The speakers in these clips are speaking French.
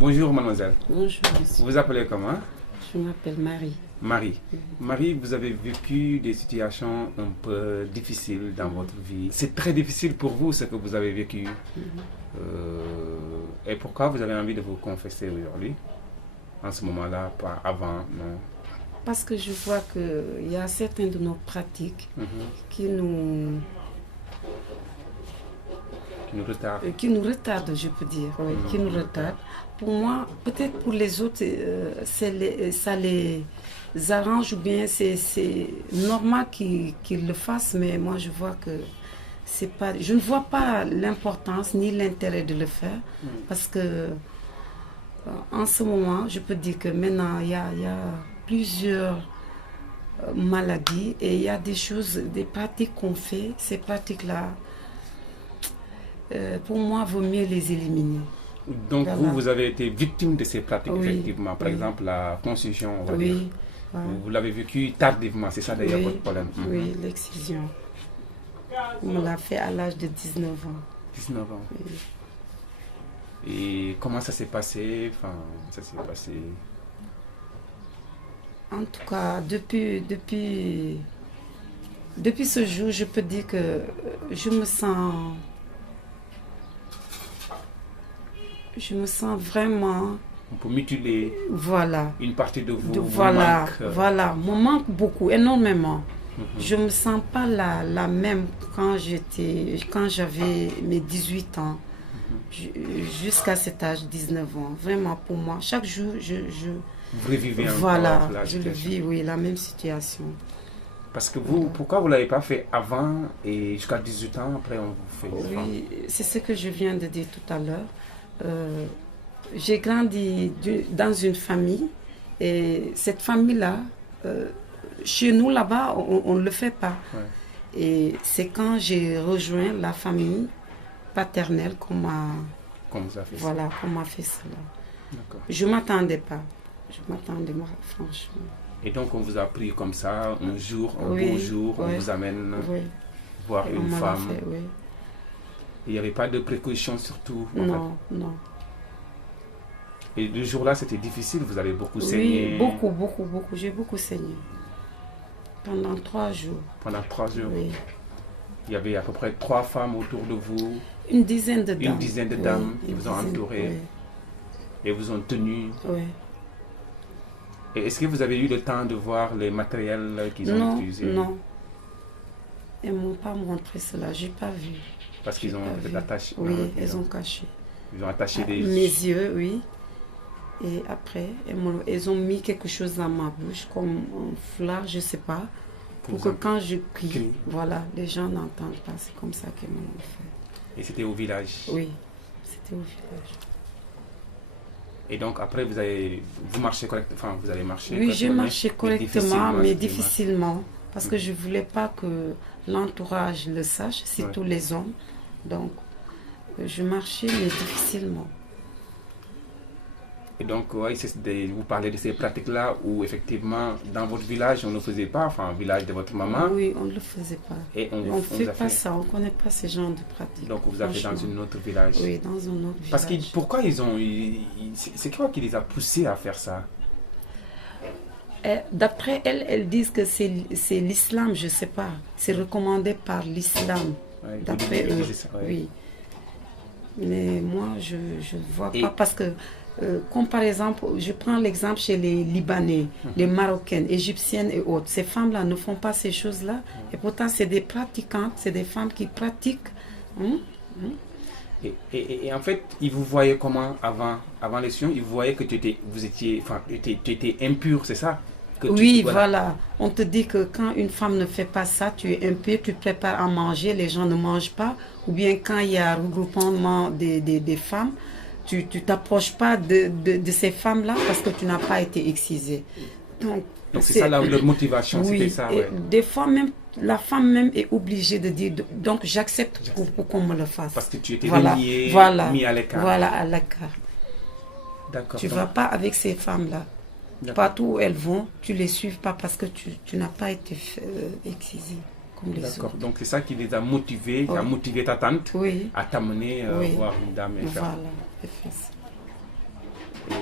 Bonjour mademoiselle. Bonjour monsieur. Vous vous appelez comment? Je m'appelle Marie. Marie. Marie, vous avez vécu des situations un peu difficiles dans votre vie. C'est très difficile pour vous ce que vous avez vécu. Et pourquoi vous avez envie de vous confesser aujourd'hui? En ce moment-là, pas avant, non? Parce que je vois qu'il y a certaines de nos pratiques qui nous retardent. Qui nous retardent, je peux dire. Oui, qui nous retardent. Pour moi, peut-être pour les autres, ça les arrange ou bien c'est normal qu'ils le fassent, mais moi je vois que c'est pas. Je ne vois pas l'importance ni l'intérêt de le faire parce que en ce moment, je peux dire que maintenant il y a plusieurs maladies et il y a des choses, des pratiques qu'on fait. Ces pratiques-là, pour moi, il vaut mieux les éliminer. Donc voilà. vous avez été victime de ces pratiques, oui, effectivement. Par exemple, la concision, on va dire. Ouais. Vous l'avez vécu tardivement, c'est ça d'ailleurs votre problème. Oui, l'excision. On me l'a fait à l'âge de 19 ans. 19 ans. Oui. Et comment ça s'est passé? En tout cas, depuis ce jour, je peux dire que je me sens vraiment... On peut mutiler une partie de vous. Voilà, me manque beaucoup, énormément. Je ne me sens pas la même quand j'avais mes 18 ans, jusqu'à cet âge, 19 ans. Vraiment, pour moi, chaque jour, vous revivez encore la situation. Je le vis, oui, la même situation. Parce que vous, pourquoi vous ne l'avez pas fait avant et jusqu'à 18 ans, après on vous fait... Oui, c'est ce que je viens de dire tout à l'heure. J'ai grandi dans une famille et cette famille-là, chez nous là-bas, on ne le fait pas. Ouais. Et c'est quand j'ai rejoint la famille paternelle qu'on m'a fait cela. Je ne m'attendais pas. Franchement. Et donc on vous a pris comme ça, un jour, un beau jour, on vous amène voir une femme. Il n'y avait pas de précaution surtout? Non. Et le jour-là, c'était difficile, vous avez beaucoup saigné? Oui, beaucoup. J'ai beaucoup saigné. Pendant 3 jours. Pendant 3 jours? Oui. Il y avait à peu près 3 femmes autour de vous? Une dizaine de dames. Une dizaine de dames qui vous ont entouré et vous ont tenu? Oui. Et est-ce que vous avez eu le temps de voir les matériels qu'ils ont utilisés? Non. Ils ne m'ont pas montré cela, je n'ai pas vu. Parce qu'ils ont attaché? Oui, ils ont caché. Ils ont attaché des... Mes yeux, oui. Et après, ils ont mis quelque chose dans ma bouche, comme un fleur, je ne sais pas, pour que quand je crie, voilà, les gens n'entendent pas. C'est comme ça qu'ils m'ont fait. Et c'était au village? Oui, c'était au village. Et donc après, vous marchez correctement, vous allez marcher? Oui, j'ai marché correctement, mais difficilement. Parce que je ne voulais pas que l'entourage le sache, surtout les hommes. Donc, je marchais, mais difficilement. Et donc, vous parlez de ces pratiques-là où effectivement, dans votre village, on ne faisait pas, enfin, le village de votre maman? Oui, on ne le faisait pas. Et on ne fait pas ça, on ne connaît pas ce genre de pratiques. Donc, vous avez dans un autre village? Oui, dans un autre village. Parce que pourquoi c'est quoi qui les a poussés à faire ça? D'après elles, elles disent que c'est l'islam, je ne sais pas. C'est recommandé par l'islam. D'après eux, oui. Mais moi, je ne vois pas parce que... comme par exemple, je prends l'exemple chez les Libanais, les Marocaines, Égyptiennes et autres. Ces femmes-là ne font pas ces choses-là. Et pourtant, c'est des pratiquantes, c'est des femmes qui pratiquent. Et en fait, ils vous voyaient comment avant les sions? Ils vous voyaient que tu étais impur, c'est ça? Oui, voilà. On te dit que quand une femme ne fait pas ça, tu es impur, tu prépares à manger, les gens ne mangent pas. Ou bien quand il y a un regroupement des femmes, tu ne t'approches pas de ces femmes-là parce que tu n'as pas été excisée. Donc c'est ça leur motivation, oui, c'était ça? Des fois même, la femme même est obligée de dire, donc j'accepte pour qu'on me le fasse. Parce que tu étais mis à l'écart. Voilà, à l'écart. D'accord. Tu ne vas pas avec ces femmes-là. Partout où elles vont, tu ne les suives pas parce que tu n'as pas été excisée. D'accord, donc c'est ça qui les a motivés, qui a motivé ta tante à t'amener voir une dame. Voilà, c'est ça.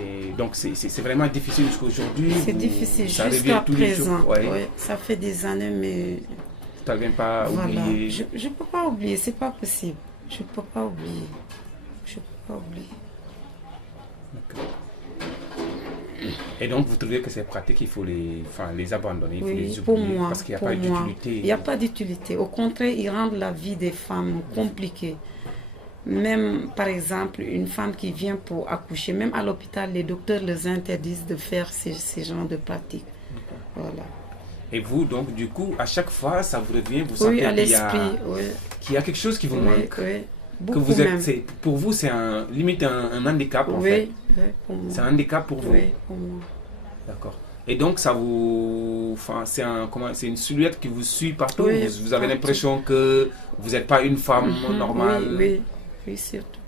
Et donc c'est vraiment difficile jusqu'à aujourd'hui. C'est difficile jusqu'à présent. Ouais, ça fait des années, mais... Tu n'arrives pas à oublier. Je ne peux pas oublier, c'est pas possible. Je ne peux pas oublier. Je ne peux pas oublier. D'accord. Et donc, vous trouvez que ces pratiques, il faut les abandonner, il faut les oublier, pour moi, parce qu'il n'y a pas d'utilité. Il n'y a pas d'utilité. Au contraire, ils rendent la vie des femmes compliquée. Même, par exemple, une femme qui vient pour accoucher, même à l'hôpital, les docteurs les interdisent de faire ces genres de pratiques. Voilà. Et vous, donc, du coup, à chaque fois, ça vous revient, vous sentez qu'il y a quelque chose qui vous manque. Oui. Que vous êtes, pour vous, c'est limite un handicap, en fait. Oui, pour moi. C'est un handicap pour vous. Oui, pour moi. D'accord. Et donc, ça vous... Enfin, c'est une silhouette qui vous suit partout. Oui, vous avez l'impression que vous n'êtes pas une femme normale. Oui, surtout.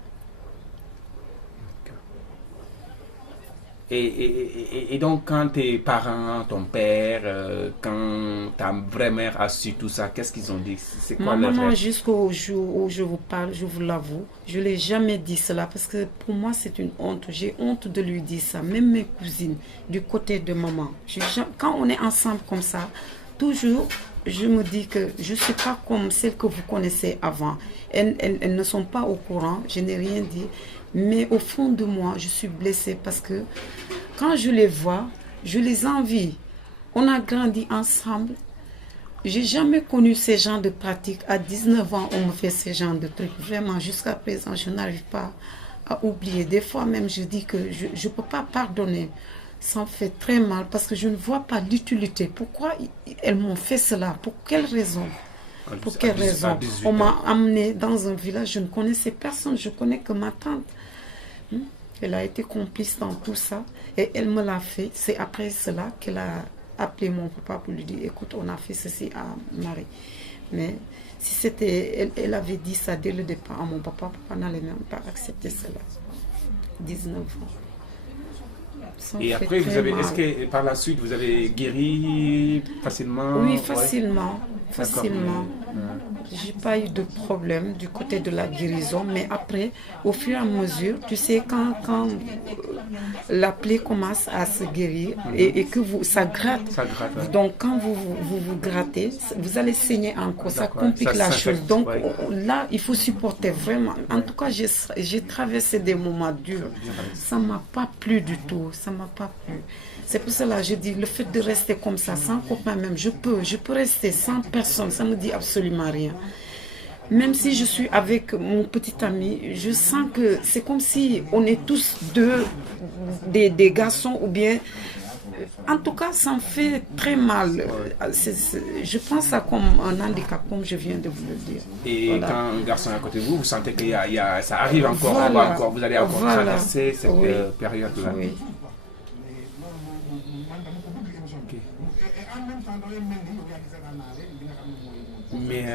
Et donc, quand tes parents, ton père, quand ta vraie mère a su tout ça, qu'est-ce qu'ils ont dit? C'est quoi leur maman, jusqu'au jour où je vous parle, je vous l'avoue, je ne l'ai jamais dit cela parce que pour moi, c'est une honte. J'ai honte de lui dire ça. Même mes cousines, du côté de maman. Quand on est ensemble comme ça, toujours, je me dis que je ne suis pas comme celles que vous connaissez avant. Elles ne sont pas au courant, je n'ai rien dit. Mais au fond de moi, je suis blessée parce que quand je les vois, je les envie. On a grandi ensemble. J'ai jamais connu ces genres de pratiques. À 19 ans, on me fait ce genre de trucs. Vraiment, jusqu'à présent, je n'arrive pas à oublier. Des fois même, je dis que je ne peux pas pardonner. Ça me fait très mal parce que je ne vois pas l'utilité. Pourquoi elles m'ont fait cela? Pour quelle raison? Pour quelle raison? On m'a amené dans un village, je ne connaissais personne, je connais que ma tante. Elle a été complice dans tout ça et elle me l'a fait. C'est après cela qu'elle a appelé mon papa pour lui dire, écoute, on a fait ceci à Marie. Mais si c'était, elle avait dit ça dès le départ à mon papa, papa n'allait même pas accepter cela. 19 ans. Et après, est-ce que par la suite, vous avez guéri facilement? Oui, facilement. Facilement. J'ai pas eu de problème du côté de la guérison, mais après, au fur et à mesure, tu sais, quand la plaie commence à se guérir et que ça gratte. Donc, quand vous grattez, vous allez saigner encore, ça complique la chose. Donc, là, il faut supporter vraiment. En tout cas, j'ai traversé des moments durs. Ça ne m'a pas plu du tout. Ça m'a pas plu. C'est pour cela que je dis, le fait de rester comme ça, sans copain même, je peux rester sans personne, ça ne me dit absolument rien. Même si je suis avec mon petit ami, je sens que c'est comme si on est tous des garçons ou bien... En tout cas, ça me fait très mal. Je pense ça comme un handicap, comme je viens de vous le dire. Et quand un garçon est à côté de vous, vous sentez que ça arrive encore, vous allez encore traverser cette période-là. Oui. Mais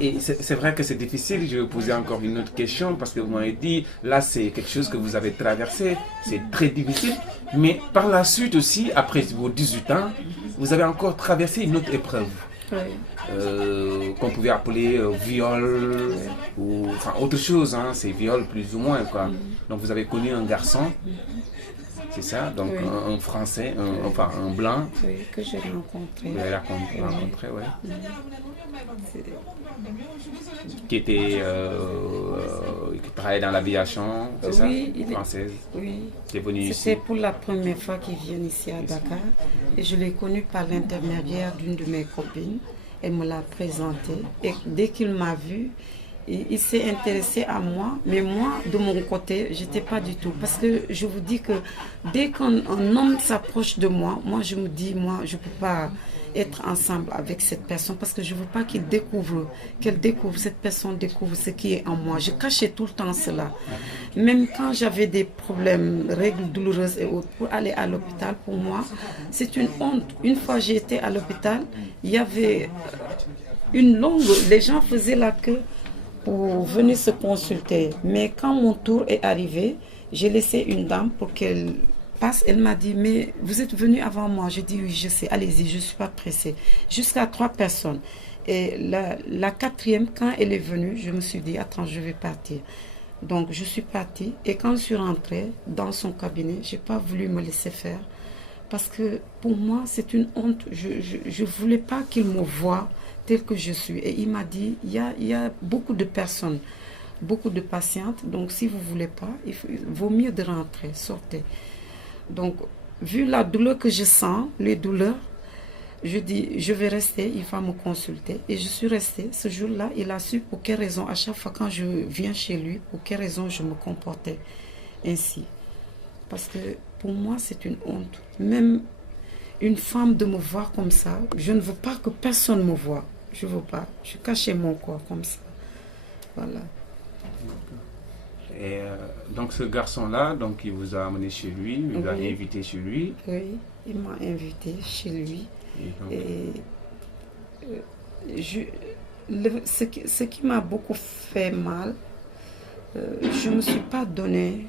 et c'est vrai que c'est difficile. Je vais vous poser encore une autre question parce que vous m'avez dit, là c'est quelque chose que vous avez traversé, c'est très difficile. Mais par la suite aussi, après vos 18 ans, vous avez encore traversé une autre épreuve. Qu'on pouvait appeler viol ou enfin autre chose, hein, c'est viol plus ou moins quoi. Donc vous avez connu un garçon. C'est ça, donc un Français, un Blanc. Oui, que j'ai rencontré. Vous l'avez rencontré, oui. Qui travaillait dans l'aviation, c'est ça, française. Oui. Qui est venu ici. C'était pour la première fois qu'il vient ici à Dakar. Et je l'ai connu par l'intermédiaire d'une de mes copines. Elle me l'a présenté. Et dès qu'il m'a vu, il s'est intéressé à moi, mais moi, de mon côté, je n'étais pas du tout. Parce que je vous dis que dès qu'un homme s'approche de moi, moi je me dis, moi je ne peux pas être ensemble avec cette personne parce que je ne veux pas cette personne découvre ce qui est en moi. Je cachais tout le temps cela. Même quand j'avais des problèmes, règles douloureuses et autres, pour aller à l'hôpital, pour moi, c'est une honte. Une fois j'ai été à l'hôpital, il y avait les gens faisaient la queue pour venir se consulter. Mais quand mon tour est arrivé, j'ai laissé une dame pour qu'elle passe. Elle m'a dit, mais vous êtes venu avant moi. J'ai dit, oui, je sais, allez-y, je ne suis pas pressée. Jusqu'à 3 personnes. Et la quatrième, quand elle est venue, je me suis dit, attends, je vais partir. Donc je suis partie et quand je suis rentrée dans son cabinet, je n'ai pas voulu me laisser faire parce que pour moi c'est une honte. Je ne voulais pas qu'il me voie tel que je suis. Et il m'a dit, il y a beaucoup de personnes, beaucoup de patientes, donc si vous ne voulez pas, il vaut mieux de rentrer, sortez. Donc vu la douleur que je sens, les douleurs, je dis, je vais rester, il va me consulter. Et je suis restée. Ce jour-là, il a su pour quelle raison, à chaque fois quand je viens chez lui, pour quelle raison je me comportais ainsi. Parce que pour moi, c'est une honte. Même une femme de me voir comme ça, je ne veux pas que personne me voie. Je ne veux pas. Je cachais mon corps comme ça. Voilà. Et donc ce garçon-là, donc il vous a amené chez lui, il vous a invité chez lui. Oui, il m'a invité chez lui. Ce qui m'a beaucoup fait mal, je ne me suis pas donné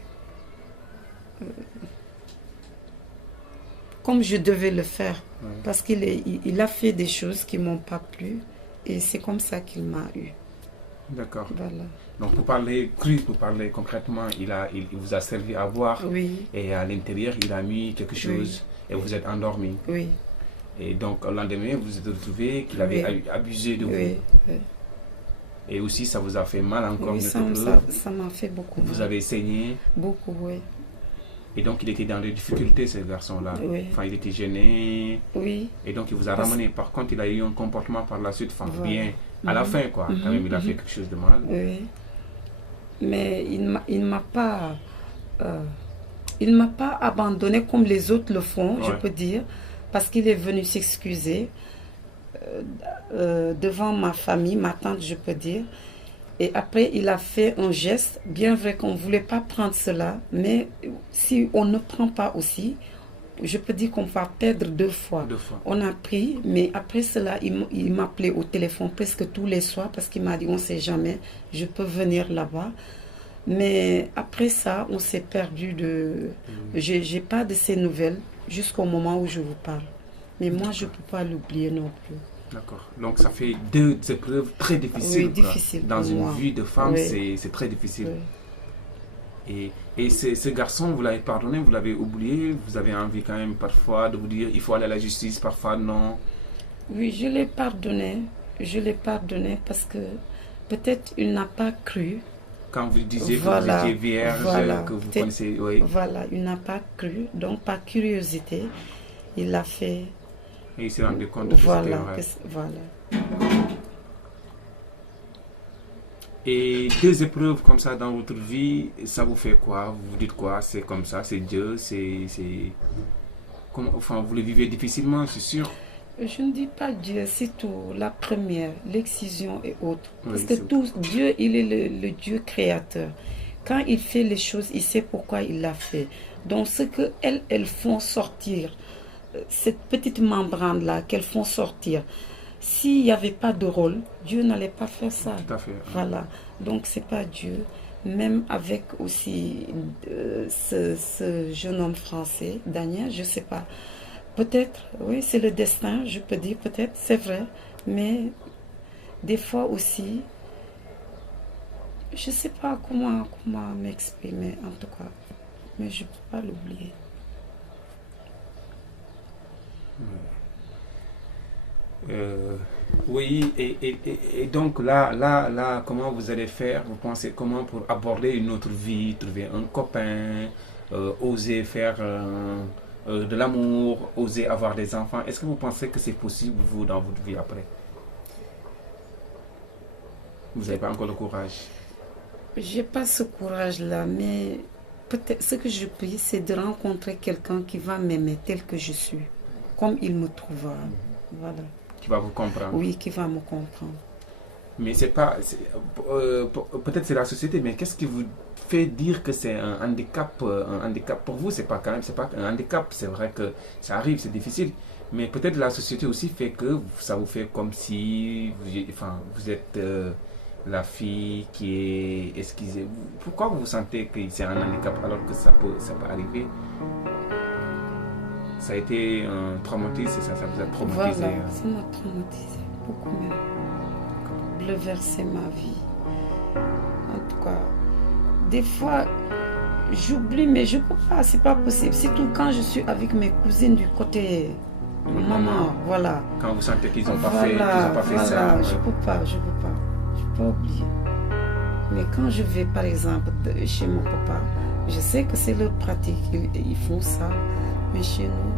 comme je devais le faire. Parce qu'il a fait des choses qui ne m'ont pas plu et c'est comme ça qu'il m'a eu. D'accord. Voilà. Donc pour parler cru, pour parler concrètement, il vous a servi à boire. Oui. Et à l'intérieur, il a mis quelque chose et vous êtes endormi. Oui. Et donc, au lendemain, vous vous êtes retrouvé qu'il avait abusé de vous. Oui. Et aussi, ça vous a fait mal encore. Oui, ça m'a fait beaucoup mal. Vous avez saigné. Beaucoup, oui. Et donc, il était dans des difficultés, ce garçon-là. Oui. Enfin, il était gêné. Oui. Et donc, il vous a ramené. Par contre, il a eu un comportement par la suite, enfin, voilà. bien. À la fin, quoi. Quand même, il a fait quelque chose de mal. Oui. Mais il ne m'a pas... il ne m'a pas abandonné comme les autres le font, je peux dire. Parce qu'il est venu s'excuser devant ma famille, ma tante, je peux dire. Et après, il a fait un geste, bien vrai qu'on ne voulait pas prendre cela, mais si on ne prend pas aussi, je peux dire qu'on va perdre deux fois. On a pris, mais après cela, il m'appelait au téléphone presque tous les soirs parce qu'il m'a dit, on ne sait jamais, je peux venir là-bas. Mais après ça, on s'est perdu de... J'ai pas de ces nouvelles jusqu'au moment où je vous parle. Mais moi, je ne peux pas l'oublier non plus. D'accord. Donc, ça fait deux épreuves très difficiles. Oui, difficiles dans une vie de femme, oui. c'est très difficile. Oui. Et ce garçon, vous l'avez pardonné, vous l'avez oublié, vous avez envie quand même parfois de vous dire, il faut aller à la justice, parfois non. Oui, je l'ai pardonné. Je l'ai pardonné parce que peut-être il n'a pas cru. Quand vous disiez que vous étiez vierge, que vous connaissez... Oui. Voilà, il n'a pas cru. Donc, par curiosité, il l'a fait. Et il s'est rendu compte que voilà, c'était vrai. Voilà. Et deux épreuves comme ça dans votre vie, ça vous fait quoi? Vous vous dites quoi? C'est comme ça, c'est Dieu, enfin, vous le vivez difficilement, c'est sûr. Je ne dis pas Dieu, c'est tout. La première, l'excision et autres. Parce Oui, que tout, Dieu, il est le Dieu créateur. Quand il fait les choses, il sait pourquoi il l'a fait. Donc, ce qu'elles font sortir, cette petite membrane-là qu'elles font sortir, s'il n'y avait pas de rôle, Dieu n'allait pas faire ça. Tout à fait. Voilà. Donc, ce n'est pas Dieu. Même avec aussi ce jeune homme français, Daniel, je ne sais pas. Peut-être, oui, c'est le destin, je peux dire, peut-être, c'est vrai. Mais des fois aussi, je ne sais pas comment m'exprimer, en tout cas. Mais je ne peux pas l'oublier. Oui, et donc là, comment vous allez faire? Vous pensez comment pour aborder une autre vie, trouver un copain, oser faire de l'amour, oser avoir des enfants? Est-ce que vous pensez que c'est possible, vous, dans votre vie après? Vous n'avez pas encore le courage? Je n'ai pas ce courage-là, mais peut-être ce que je prie, c'est de rencontrer quelqu'un qui va m'aimer tel que je suis, comme il me trouvera. Voilà. Qui va vous comprendre? Oui, qui va me comprendre. Mais c'est pas... peut-être c'est la société, mais qu'est-ce qui vous fait dire que c'est un handicap pour vous? C'est pas un handicap, c'est vrai que ça arrive, c'est difficile. Mais peut-être la société aussi fait que ça vous fait comme si vous êtes la fille qui est esquissée. Pourquoi vous sentez que c'est un handicap alors que ça peut arriver? Ça a été un traumatisme, ça vous a traumatisé? Voilà, ça m'a traumatisé, beaucoup même. Bouleversé ma vie. En tout cas, des fois, j'oublie, mais je peux pas, c'est pas possible. Surtout quand je suis avec mes cousines du côté maman, voilà. Quand vous sentez qu'ils n'ont Voilà, pas fait ça. voilà, Ouais. je peux pas. Je peux pas oublier. Mais quand je vais, par exemple, chez mon papa, je sais que c'est leur pratique, ils font ça. Mais chez nous,